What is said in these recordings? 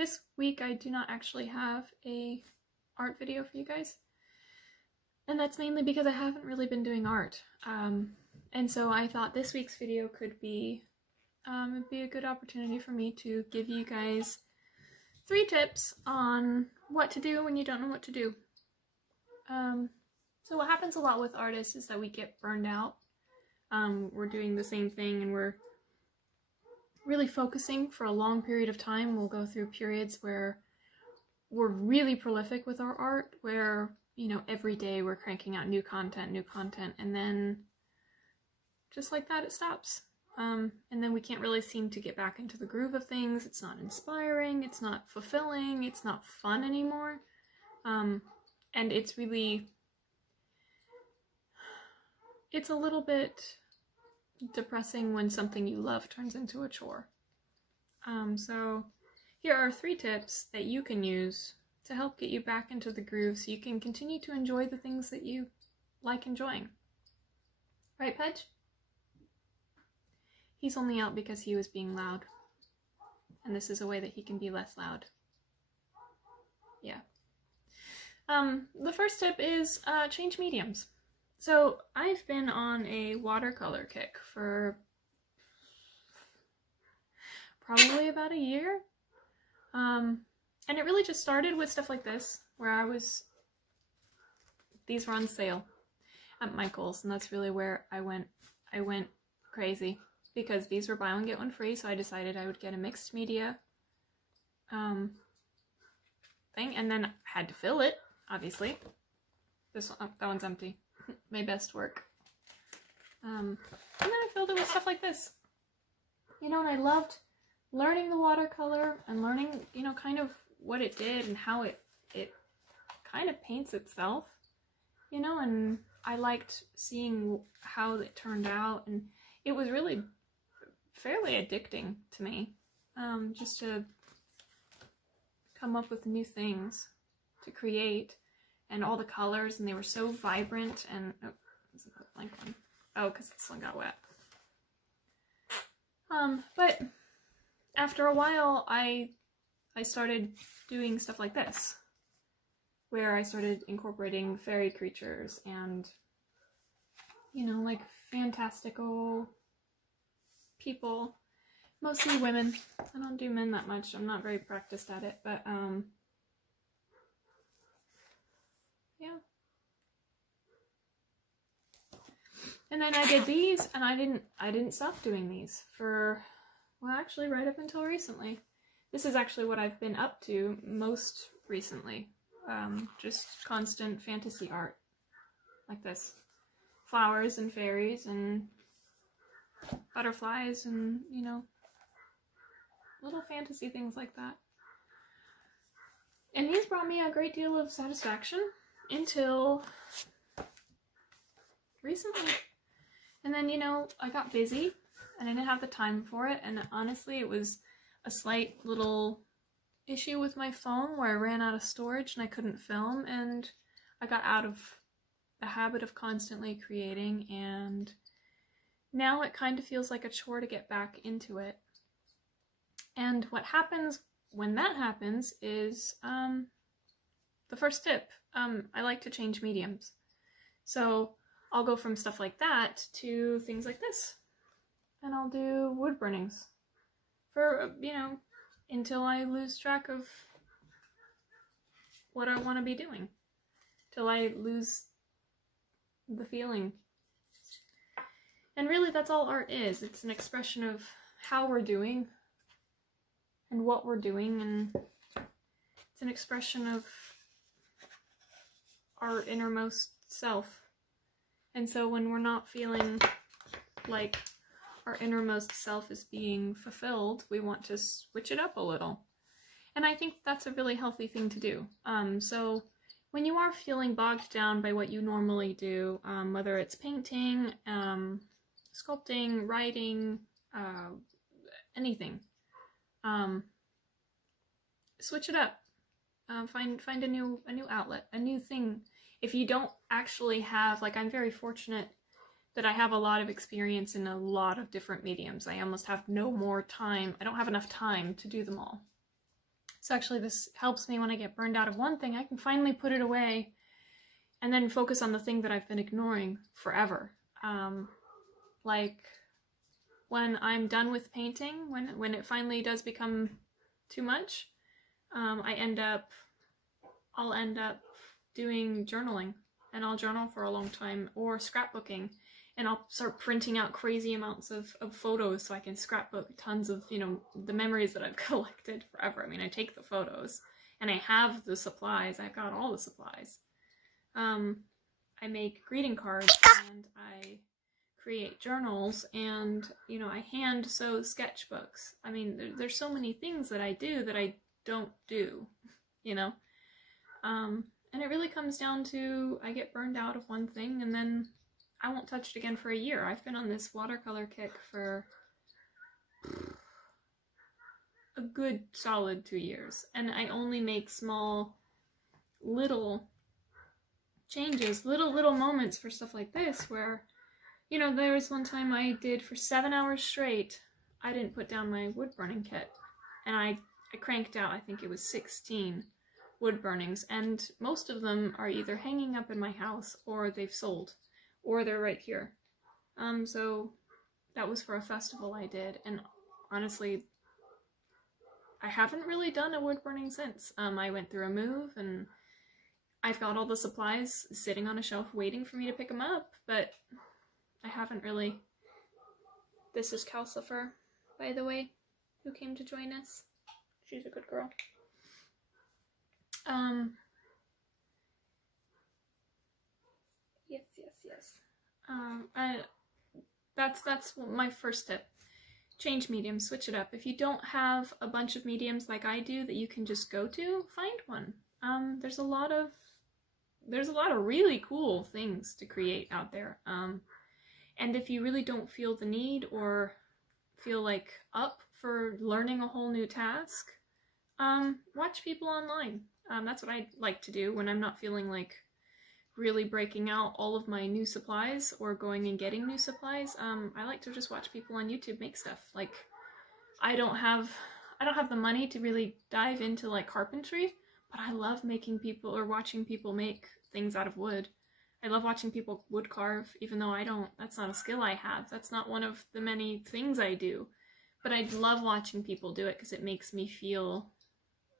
this week I do not actually have a art video for you guys. And that's mainly because I haven't really been doing art. And so I thought this week's video could be, it'd be a good opportunity for me to give you guys 3 tips on what to do when you don't know what to do. So what happens a lot with artists is that we get burned out. We're doing the same thing and we're really focusing for a long period of time. We'll go through periods where we're really prolific with our art, where, you know, every day we're cranking out new content, and then just like that it stops. And then we can't really seem to get back into the groove of things. It's not inspiring, it's not fulfilling, it's not fun anymore. And it's really, it's a little bit depressing when something you love turns into a chore. So here are 3 tips that you can use to help get you back into the groove so you can continue to enjoy the things that you like enjoying. Right, Pedge? He's only out because he was being loud. And this is a way that he can be less loud. Yeah. The first tip is change mediums. So I've been on a watercolor kick for probably about a year. And it really just started with stuff like this, where these were on sale at Michael's, and that's really where I went crazy, because these were buy one get one free, so I decided I would get a mixed media thing, and then I had to fill it, obviously. This one, oh, that one's empty. My best work. And then I filled it with stuff like this. You know, and I loved learning the watercolor and learning, you know, kind of what it did and how it kind of paints itself, you know, and I liked seeing how it turned out, and it was really fairly addicting to me, just to come up with new things to create, and all the colors, and they were so vibrant, and oh, this is a blank one. Oh, because this one got wet. But after a while, I started doing stuff like this, where I started incorporating fairy creatures and, you know, like fantastical people, mostly women. I don't do men that much. I'm not very practiced at it, but yeah. And then I did these, and I didn't stop doing these for, well, actually right up until recently. This is actually what I've been up to most recently. Just constant fantasy art like this. Flowers and fairies and butterflies and, you know, little fantasy things like that. And these brought me a great deal of satisfaction until recently. And then, you know, I got busy and I didn't have the time for it, and honestly it was a slight little issue with my phone where I ran out of storage and I couldn't film, and I got out of the habit of constantly creating, and now it kind of feels like a chore to get back into it. And what happens when that happens is, the first tip, I like to change mediums. So I'll go from stuff like that to things like this, and I'll do wood burnings for, you know, until I lose track of what I want to be doing, till I lose the feeling. And really that's all art is. It's an expression of how we're doing and what we're doing, and it's an expression of our innermost self. And so when we're not feeling like our innermost self is being fulfilled, we want to switch it up a little. And I think that's a really healthy thing to do. So when you are feeling bogged down by what you normally do, whether it's painting, sculpting, writing, anything, switch it up. Find a new outlet, a new thing. If you don't actually have, like, I'm very fortunate that I have a lot of experience in a lot of different mediums. I almost have no more time. I don't have enough time to do them all. So actually this helps me when I get burned out of one thing. I can finally put it away and then focus on the thing that I've been ignoring forever. Like when I'm done with painting, when it finally does become too much, I'll end up doing journaling, and I'll journal for a long time, or scrapbooking, and I'll start printing out crazy amounts of photos so I can scrapbook tons of, you know, the memories that I've collected forever. I mean, I take the photos and I have the supplies. I've got all the supplies. I make greeting cards and I create journals, and, you know, I hand sew sketchbooks. I mean, there's so many things that I do that I don't do, you know? And it really comes down to, I get burned out of one thing and then I won't touch it again for a year. I've been on this watercolor kick for a good solid 2 years, and I only make small little changes, little moments for stuff like this where, you know, there was one time I did for 7 hours straight, I didn't put down my wood burning kit, and I cranked out, I think it was 16 wood burnings, and most of them are either hanging up in my house or they've sold, or they're right here. So that was for a festival I did, and honestly, I haven't really done a wood burning since. I went through a move, and I've got all the supplies sitting on a shelf waiting for me to pick them up, but I haven't really. This is Calcifer, by the way, who came to join us. She's a good girl. Yes. That's my first tip. Change mediums, switch it up. If you don't have a bunch of mediums like I do that you can just go to, find one. There's a lot of really cool things to create out there. And if you really don't feel the need or feel like up for learning a whole new task, watch people online. That's what I like to do when I'm not feeling like really breaking out all of my new supplies or going and getting new supplies. I like to just watch people on YouTube make stuff. Like, I don't have the money to really dive into like carpentry, but I love making people or watching people make things out of wood. I love watching people wood carve, even though that's not a skill I have. That's not one of the many things I do. But I love watching people do it because it makes me feel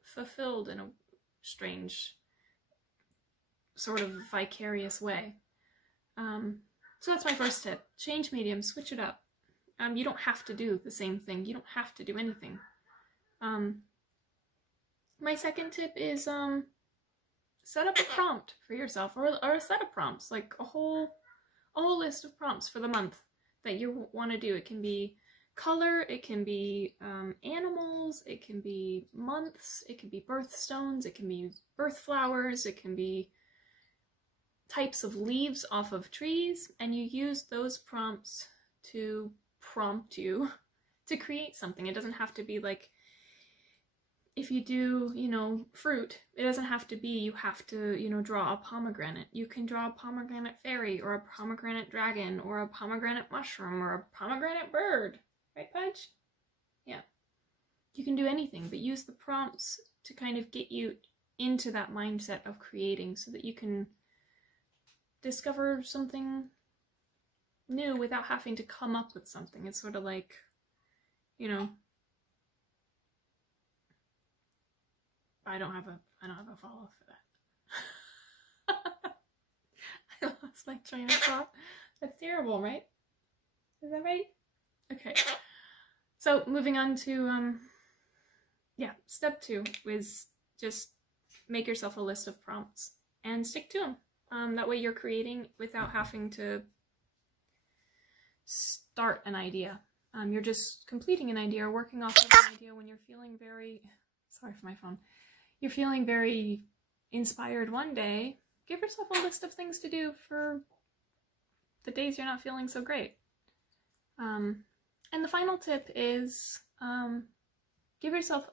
fulfilled in a strange sort of vicarious way. So that's my first tip. Change medium, switch it up. You don't have to do the same thing. You don't have to do anything. My second tip is set up a prompt for yourself, or a set of prompts, like a whole list of prompts for the month that you want to do. It can be color, it can be animals, it can be months, it can be birthstones, it can be birth flowers, it can be types of leaves off of trees, and you use those prompts to prompt you to create something. It doesn't have to be like, if you do, you know, fruit, it doesn't have to be you have to, you know, draw a pomegranate. You can draw a pomegranate fairy, or a pomegranate dragon, or a pomegranate mushroom, or a pomegranate bird. Right, Pudge? Yeah. You can do anything, but use the prompts to kind of get you into that mindset of creating so that you can discover something new without having to come up with something. It's sort of like, you know, I don't have a follow for that. I lost my train of thought. That's terrible, right? Is that right? Okay. So moving on to step 2 is just make yourself a list of prompts and stick to them. That way you're creating without having to start an idea. You're just completing an idea or working off of an idea when you're feeling very, sorry for my phone, you're feeling very inspired one day. Give yourself a list of things to do for the days you're not feeling so great. And the final tip is give yourself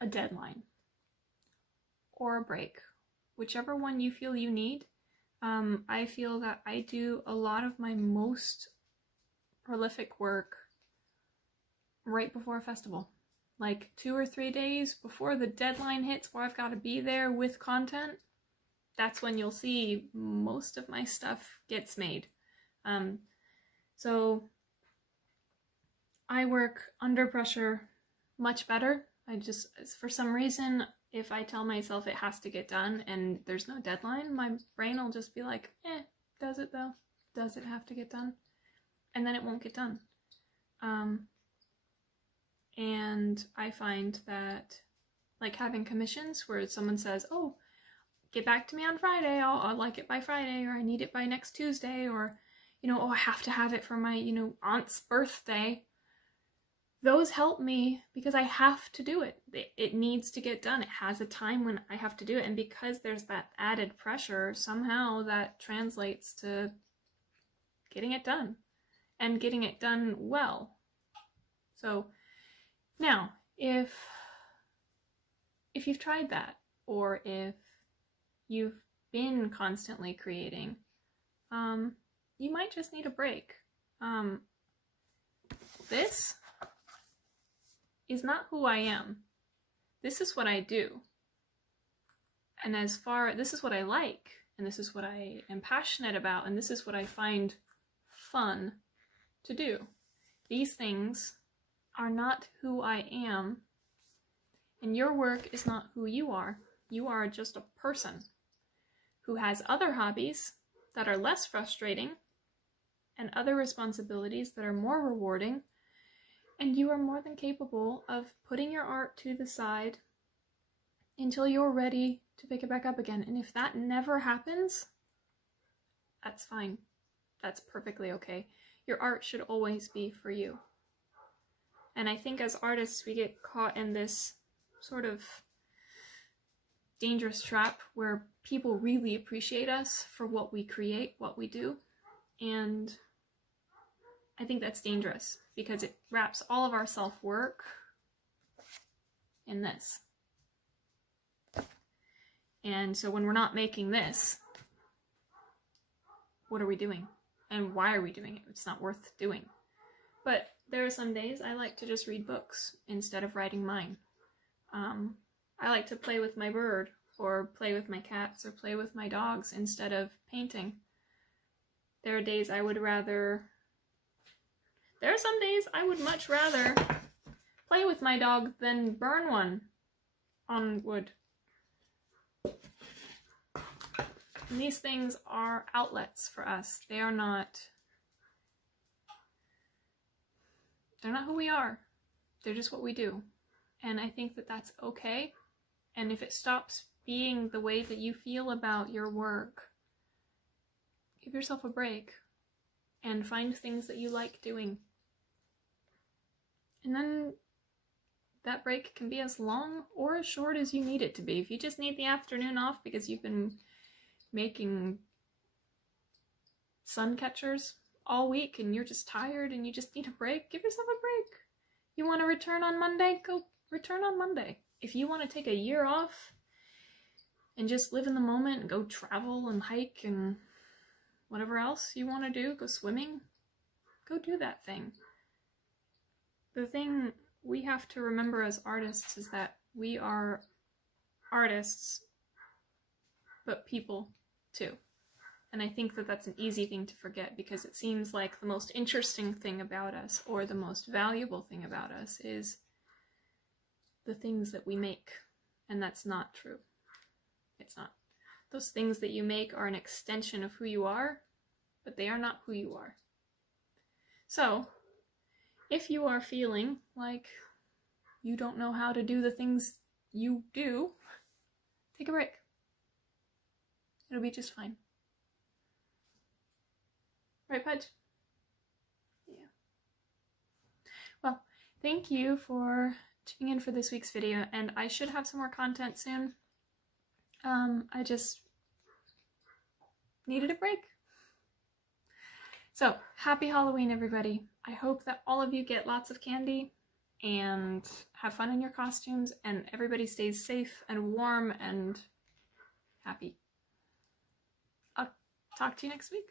a deadline or a break, whichever one you feel you need. I feel that I do a lot of my most prolific work right before a festival. like 2 or 3 days before the deadline hits where I've got to be there with content, that's when you'll see most of my stuff gets made. So I work under pressure much better. I just, for some reason, if I tell myself it has to get done and there's no deadline, my brain will just be like, does it though? Does it have to get done? And then it won't get done. And I find that, like, having commissions where someone says, oh, get back to me on Friday, I'll like it by Friday, or I need it by next Tuesday, or, you know, oh, I have to have it for my, you know, aunt's birthday. Those help me because I have to do it. It needs to get done. It has a time when I have to do it. And because there's that added pressure, somehow that translates to getting it done and getting it done well. So now, if you've tried that, or if you've been constantly creating, you might just need a break. This is not who I am. This is what I do. And this is what I like, and this is what I am passionate about, and this is what I find fun to do. These things are not who I am, and your work is not who you are. You are just a person who has other hobbies that are less frustrating and other responsibilities that are more rewarding, and you are more than capable of putting your art to the side until you're ready to pick it back up again. And if that never happens, that's fine. That's perfectly okay. Your art should always be for you. And I think as artists, we get caught in this sort of dangerous trap where people really appreciate us for what we create, what we do. And I think that's dangerous because it wraps all of our self-work in this. And so when we're not making this, what are we doing? And why are we doing it? It's not worth doing. But there are some days I like to just read books instead of writing mine. I like to play with my bird, or play with my cats, or play with my dogs instead of painting. There are days I would rather... There are some days I would much rather play with my dog than burn one on wood. And these things are outlets for us. They're not who we are. They're just what we do. And I think that that's okay. And if it stops being the way that you feel about your work, give yourself a break and find things that you like doing. And then that break can be as long or as short as you need it to be. If you just need the afternoon off because you've been making sun catchers all week and you're just tired and you just need a break, give yourself a break. You want to return on Monday? Go return on Monday. If you want to take a year off and just live in the moment and go travel and hike and whatever else you want to do, go swimming, go do that thing. The thing we have to remember as artists is that we are artists, but people too. And I think that that's an easy thing to forget because it seems like the most interesting thing about us, or the most valuable thing about us, is the things that we make. And that's not true. It's not. Those things that you make are an extension of who you are, but they are not who you are. So, if you are feeling like you don't know how to do the things you do, take a break. It'll be just fine. Right, Pudge? Yeah. Well, thank you for tuning in for this week's video, and I should have some more content soon. I just needed a break. So, happy Halloween, everybody. I hope that all of you get lots of candy and have fun in your costumes, and everybody stays safe and warm and happy. I'll talk to you next week.